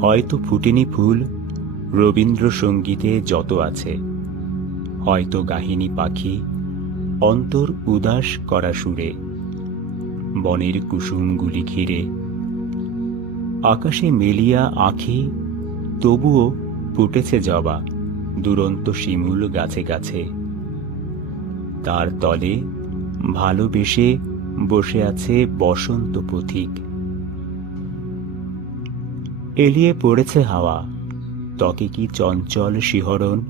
হয়তো ফুটেনি ফুল, রবীন্দ্রসঙ্গীতে যত আছে। হয়তো গাহিনী পাখি, অন্তর উদাস করা সুরে, বনের কুসুমগুলি ঘিরে। আকাশে মেলিয়া আঁখি, তবুও ফুটেছে জবা, দুরন্ত শিমুল গাছে গাছে। তার তলে ভালোবেসে বসে আছে বসন্ত পথিক। এলিয়ে পড়েছে হাওয়া। ত্বকে কি চঞ্চল শিহরণ?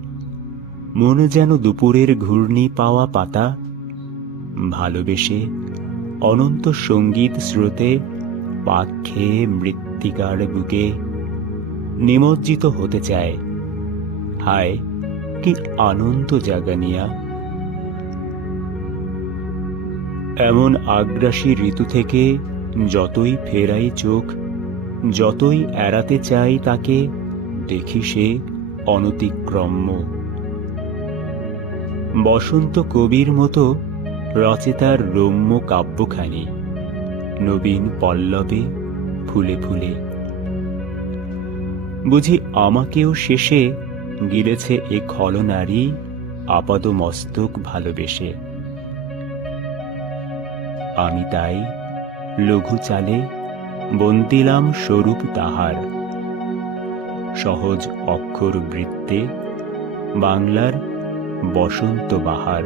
মনে যেন দুপুরের ঘূর্ণি পাওয়া পাতা। ভালোবেসে অনন্ত সংগীত স্রোতে পাক খেয়ে মৃত্তিকার বুকে নিমজ্জিত হতে চায়। হায়, কি আনন্দ জাগানিয়া। এমন আগ্রাসী ঋতু থেকে যতই ফেরাই চোখ যতই এড়াতে চাই তাকে, দেখি সে অনতিক্রম্য। বসন্ত কবির মতো রচেতার রম্য কাব্যখানি, নবীন পল্লবে ফুলে ফুলে। বুঝি আমাকেও শেষে গিলেছে এ খলনারী আপাদ মস্তক ভালোবেসে। আমি তাই লঘু চালে বন্দিলাম স্বরূপ তাহার। সহজ অক্ষর বৃত্তে বাংলার বসন্ত বাহার।